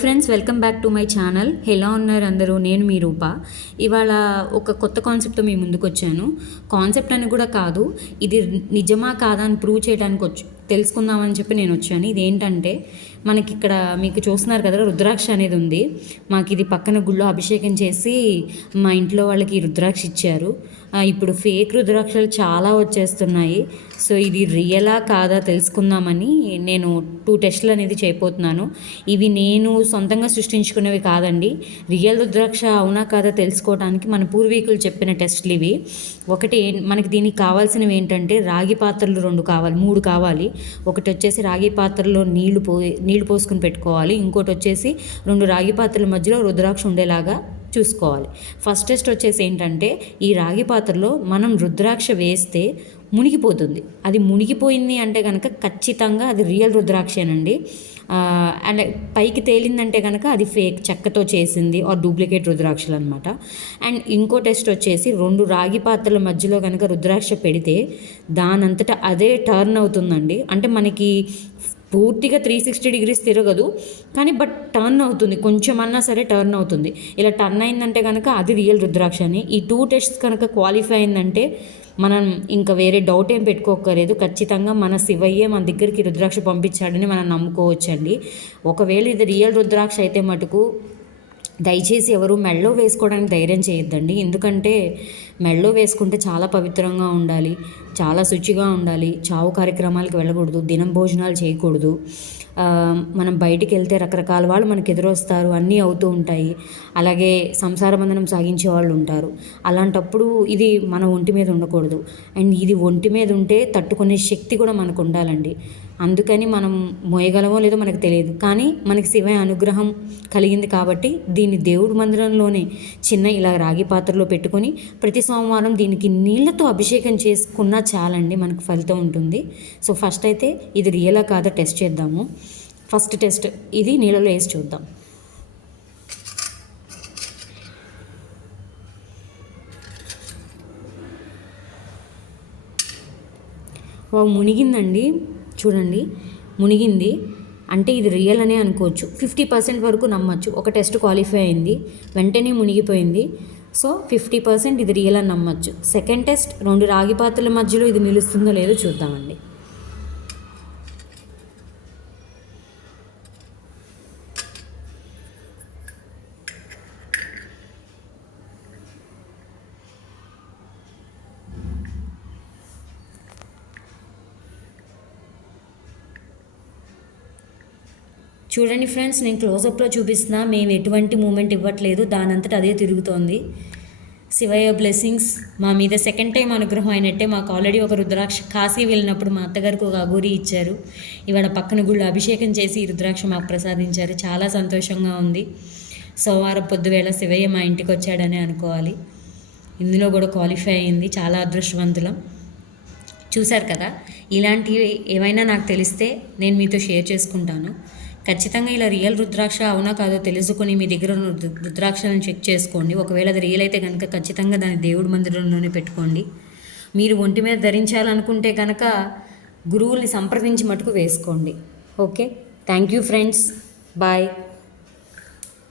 Friends, welcome back to my channel. ఎలా ఉన్నారు అందరూ? నేను మీ రూప. ఇవాళ ఒక కొత్త కాన్సెప్ట్తో మీ ముందుకు వచ్చాను. కాన్సెప్ట్ అని కూడా కాదు, ఇది నిజమా కాదా అని ప్రూవ్ చేయడానికి తెలుసుకుందామని చెప్పి నేను వచ్చాను. ఇదేంటంటే, మనకి ఇక్కడ మీకు చూస్తున్నారు కదా, రుద్రాక్ష అనేది ఉంది. మాకు ఇది పక్కన గుళ్ళో అభిషేకం చేసి మా ఇంట్లో వాళ్ళకి రుద్రాక్ష ఇచ్చారు. ఇప్పుడు ఫేక్ రుద్రాక్షలు చాలా వచ్చేస్తున్నాయి. సో ఇది రియలా కాదా తెలుసుకుందామని నేను 2 టెస్టులు అనేది చేయబోతున్నాను. ఇవి నేను సొంతంగా సృష్టించుకునేవి కాదండి. రియల్ రుద్రాక్ష అవునా కాదా తెలుసుకోవడానికి మన పూర్వీకులు చెప్పిన టెస్టులు ఇవి. ఒకటి, మనకి దీనికి కావాల్సినవి ఏంటంటే, రాగి పాత్రలు 2 కావాలి, 3 కావాలి. ఒకటి వచ్చేసి రాగి పాత్రలో నీళ్లు పోసుకుని పెట్టుకోవాలి. ఇంకోటి వచ్చేసి 2 రాగి పాత్రల మధ్యలో రుద్రాక్ష ఉండేలాగా చూసుకోవాలి. ఫస్ట్ టెస్ట్ వచ్చేసి ఏంటంటే, ఈ రాగి పాత్రలో మనం రుద్రాక్ష వేస్తే మునిగిపోతుంది. అది మునిగిపోయింది అంటే కనుక ఖచ్చితంగా అది రియల్ రుద్రాక్షేనండి. అండ్ పైకి తేలిందంటే కనుక అది ఫేక్, చెక్కతో చేసింది ఆర్ డూప్లికేట్ రుద్రాక్షలు అనమాట. అండ్ ఇంకో టెస్ట్ వచ్చేసి, 2 రాగి పాత్రల మధ్యలో కనుక రుద్రాక్ష పెడితే దానంతటా అదే టర్న్ అవుతుందండి. అంటే మనకి పూర్తిగా 360 డిగ్రీస్ తిరగదు, కానీ టర్న్ అవుతుంది, కొంచెం అన్నా సరే టర్న్ అవుతుంది. ఇలా టర్న్ అయిందంటే కనుక అది రియల్ రుద్రాక్ష అని. ఈ 2 టెస్ట్స్ కనుక క్వాలిఫై అయిందంటే మనం ఇంకా వేరే డౌట్ ఏం పెట్టుకోకర్లేదు. ఖచ్చితంగా మన శివయ్యే మన దగ్గరికి రుద్రాక్ష పంపించాడని మనం నమ్ముకోవచ్చండి. ఒకవేళ ఇది రియల్ రుద్రాక్ష అయితే మటుకు దయచేసి ఎవరు మెడలో వేసుకోవడానికి ధైర్యం చేయొద్దండి. ఎందుకంటే మెడలో వేసుకుంటే చాలా పవిత్రంగా ఉండాలి, చాలా శుచిగా ఉండాలి, చావు కార్యక్రమాలకు వెళ్ళకూడదు, దినం భోజనాలు చేయకూడదు. మనం బయటికి వెళ్తే రకరకాల వాళ్ళు మనకు ఎదురొస్తారు, అన్నీ అవుతూ ఉంటాయి. అలాగే సంసార బంధనం సాగించే వాళ్ళు ఉంటారు. అలాంటప్పుడు ఇది మన ఒంటి మీద ఉండకూడదు. అండ్ ఇది ఒంటి మీద ఉంటే తట్టుకునే శక్తి కూడా మనకు ఉండాలండి. అందుకని మనం మోయగలమో లేదో మనకు తెలియదు, కానీ మనకి శివయ్య అనుగ్రహం కలిగింది కాబట్టి దీన్ని దేవుడి మందిరంలోనే చిన్న ఇలా రాగి పాత్రలో పెట్టుకొని ప్రతి సోమవారం దీనికి నీళ్ళతో అభిషేకం చేసుకున్నా చాలండి, మనకు ఫలితం ఉంటుంది. సో ఫస్ట్ అయితే ఇది రియలా కాదా టెస్ట్ చేద్దాము. ఫస్ట్ టెస్ట్, ఇది నీళ్ళలో వేసి చూద్దాం. మునిగిందండి, చూడండి మునిగింది. అంటే ఇది రియల్ అనే అనుకోవచ్చు. 50% వరకు నమ్మచ్చు. ఒక టెస్ట్ క్వాలిఫై అయింది, వెంటనే మునిగిపోయింది. సో 50% ఇది రియల్ అని నమ్మచ్చు. సెకండ్ టెస్ట్, 2 రాగి పాత్రల మధ్యలో ఇది నిలుస్తుందో లేదో చూద్దామండి. చూడండి ఫ్రెండ్స్, నేను క్లోజప్లో చూపిస్తున్నా, మేము ఎటువంటి మూమెంట్ ఇవ్వట్లేదు, దానంతట అదే తిరుగుతోంది. శివయ్య బ్లెస్సింగ్స్ మా మీద సెకండ్ టైం అనుగ్రహం అయినట్టే. మాకు ఆల్రెడీ ఒక రుద్రాక్ష కాశీ వెళ్ళినప్పుడు మా అత్తగారికి ఒక అగోరి ఇచ్చారు. ఇవాళ పక్కన గుళ్ళు అభిషేకం చేసి ఈ రుద్రాక్ష మాకు ప్రసాదించారు. చాలా సంతోషంగా ఉంది. సోమవారం పొద్దువేళ శివయ్య మా ఇంటికి వచ్చాడని అనుకోవాలి. ఇందులో కూడా క్వాలిఫై అయింది. చాలా అదృష్టవంతులం. చూశారు కదా, ఇలాంటివి ఏమైనా నాకు తెలిస్తే నేను మీతో షేర్ చేసుకుంటాను. ఖచ్చితంగా ఇలా రియల్ రుద్రాక్ష అవునా కాదో తెలుసుకొని మీ దగ్గర రుద్రాక్షలను చెక్ చేసుకోండి. ఒకవేళ అది రియల్ అయితే కనుక ఖచ్చితంగా దాన్ని దేవుడి మందిరంలోనే పెట్టుకోండి. మీరు ఒంటి మీద ధరించాలనుకుంటే కనుక గురువుల్ని సంప్రదించి మటుకు వేసుకోండి. Okay, thank you friends, bye.